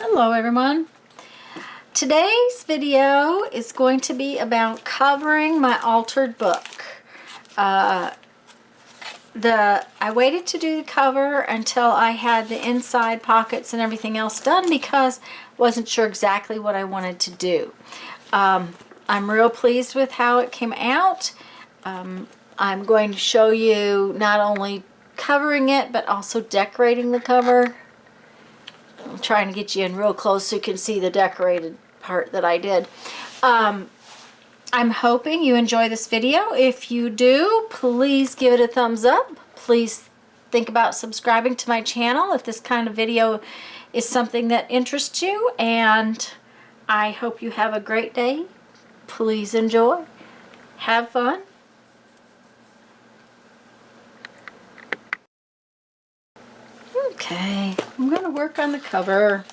Hello everyone. Today's video is going to be about covering my altered book. I waited to do the cover until I had the inside pockets and everything else done because I wasn't sure exactly what I wanted to do. I'm real pleased with how it came out. I'm going to show you not only covering it but also decorating the cover. I'm trying to get you in real close so you can see the decorated part that I did. I'm hoping you enjoy this video. If you do, please give it a thumbs up. Please think about subscribing to my channel if this kind of video is something that interests you. And I hope you have a great day. Please enjoy. Have fun. Okay, I'm going to work on the cover.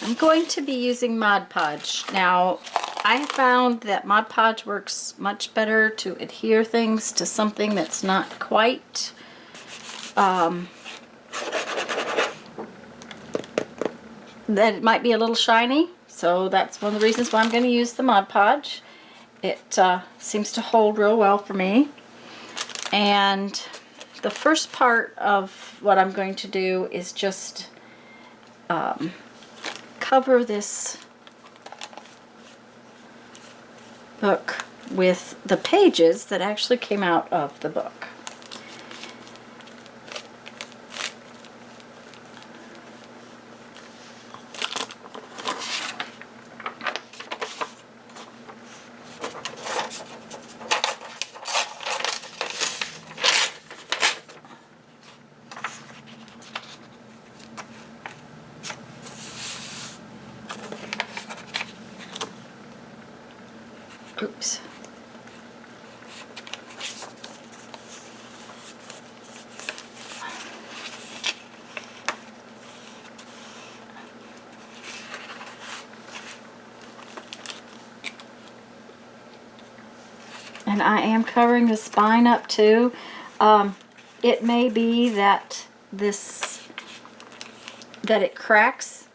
I'm going to be using Mod Podge. Now, I have found that Mod Podge works much better to adhere things to something that's not quite that it might be a little shiny. So that's one of the reasons why I'm going to use the Mod Podge. It seems to hold real well for me. And the first part of what I'm going to do is just cover this book with the pages that actually came out of the book. Oops. And I am covering the spine up too. It may be that it cracks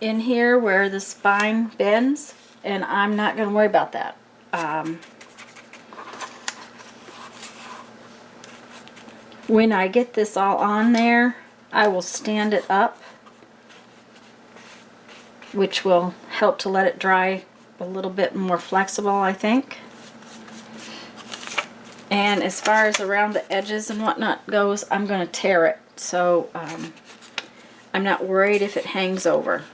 in here where the spine bends, and I'm not going to worry about that. When I get this all on there, I will stand it up, which will help to let it dry a little bit more flexible, I think. And as far as around the edges and whatnot goes, I'm going to tear it, so I'm not worried if it hangs over.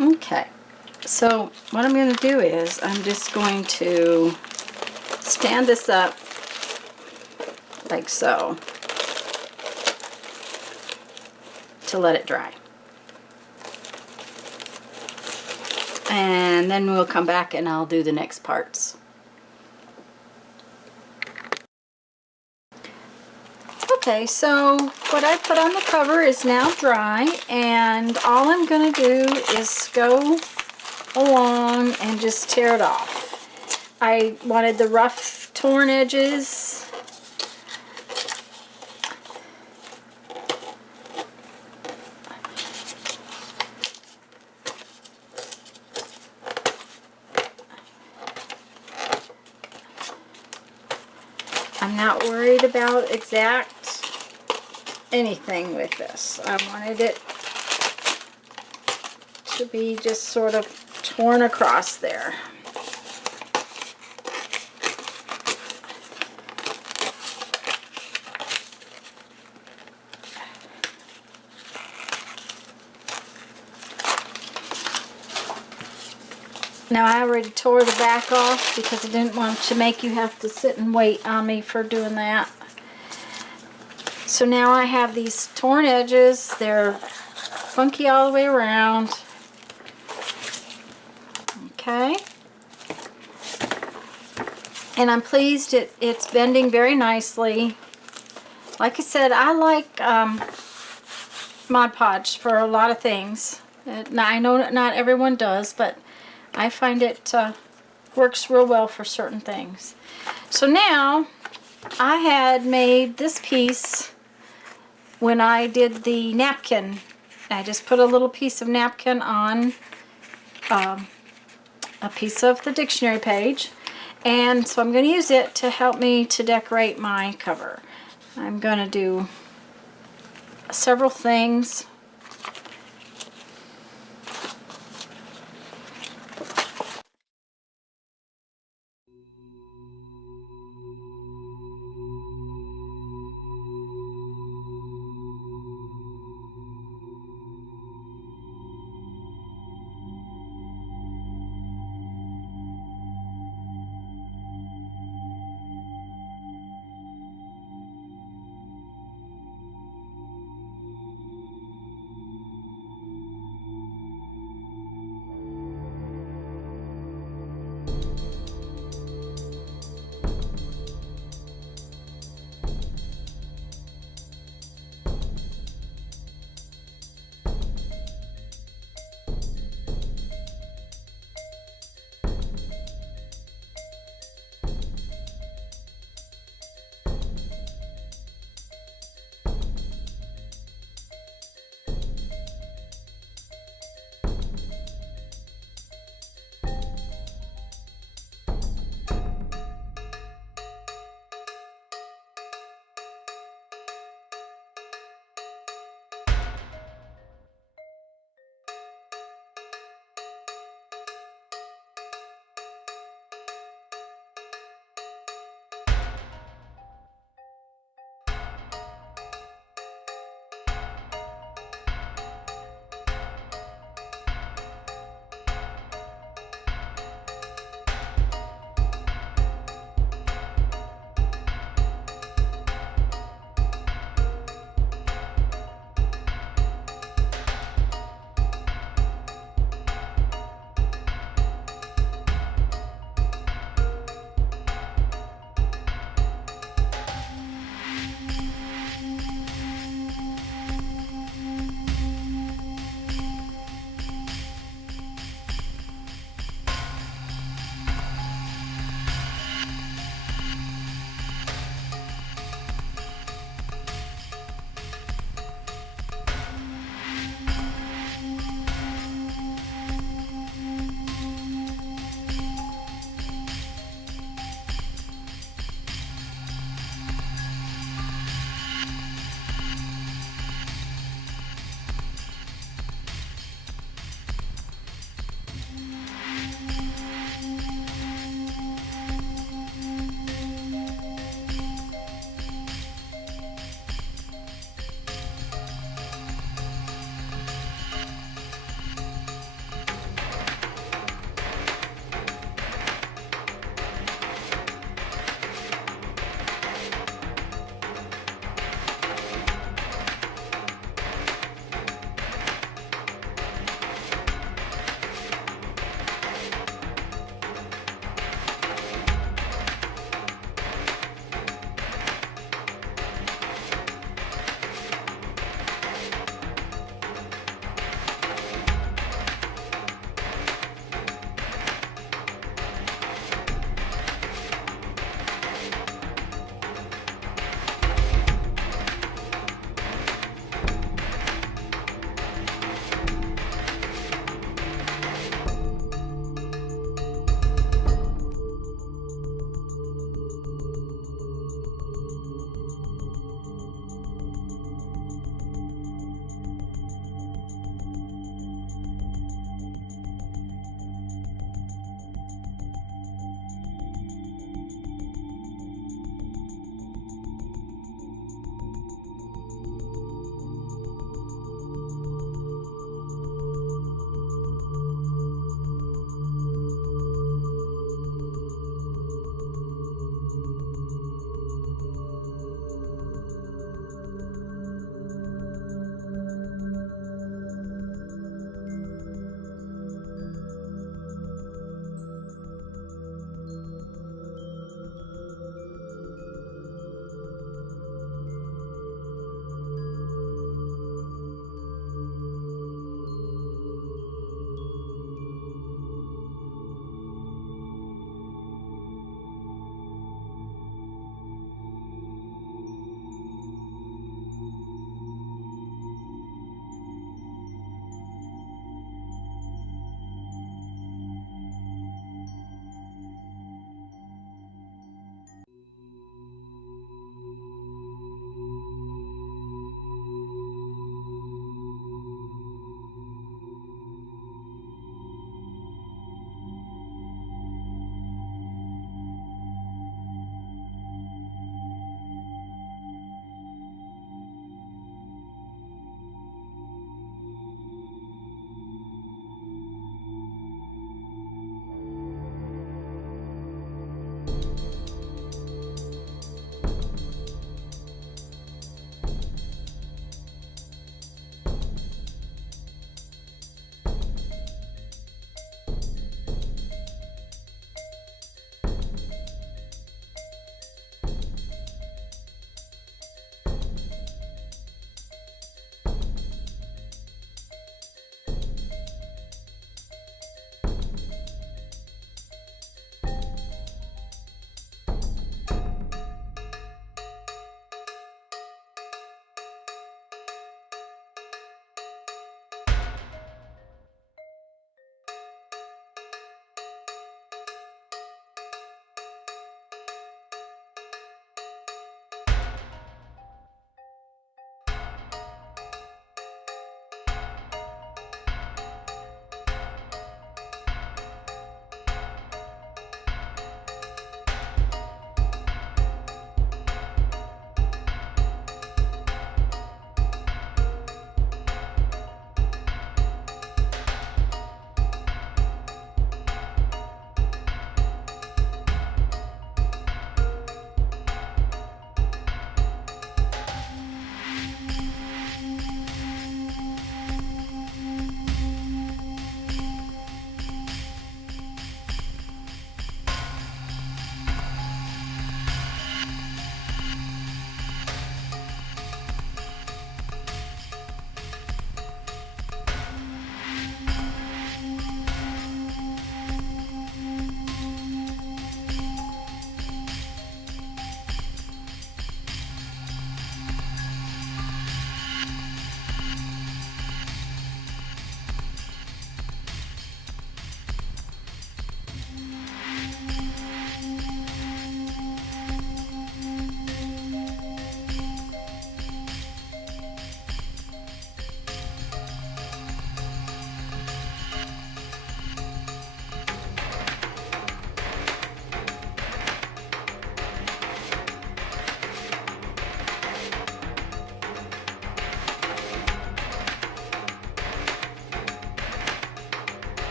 Okay, so what I'm going to do is I'm just going to stand this up like so to let it dry. And then we'll come back and I'll do the next parts. Okay, so what I put on the cover is now dry, and all I'm going to do is go along and just tear it off. I wanted the rough torn edges. I'm not worried about exact anything with this. I wanted it to be just sort of torn across there. Now I already tore the back off because I didn't want to make you have to sit and wait on me for doing that. So now I have these torn edges. They're funky all the way around. Okay. And I'm pleased it's bending very nicely. Like I said, I like Mod Podge for a lot of things. I know not everyone does, but I find it works real well for certain things. So now, I had made this piece when I did the napkin. I just put a little piece of napkin on a piece of the dictionary page, and so I'm going to use it to help me to decorate my cover. I'm going to do several things.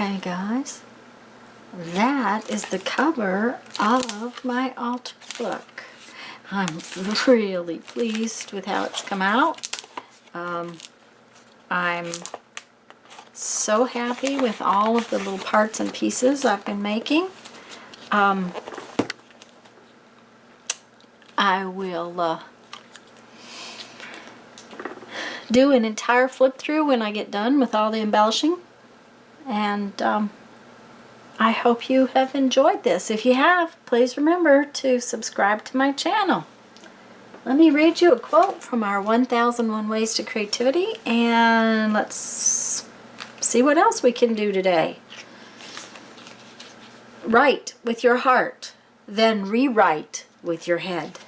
Okay, guys. That is the cover of my altar book. I'm really pleased with how it's come out. I'm so happy with all of the little parts and pieces I've been making. I will do an entire flip through when I get done with all the embellishing. And I hope you have enjoyed this. If you have, please remember to subscribe to my channel. Let me read you a quote from our 1001 Ways to Creativity, and let's see what else we can do today. Write with your heart, then rewrite with your head.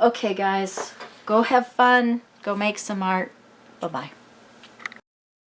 Okay, guys, go have fun. Go make some art. Bye-bye.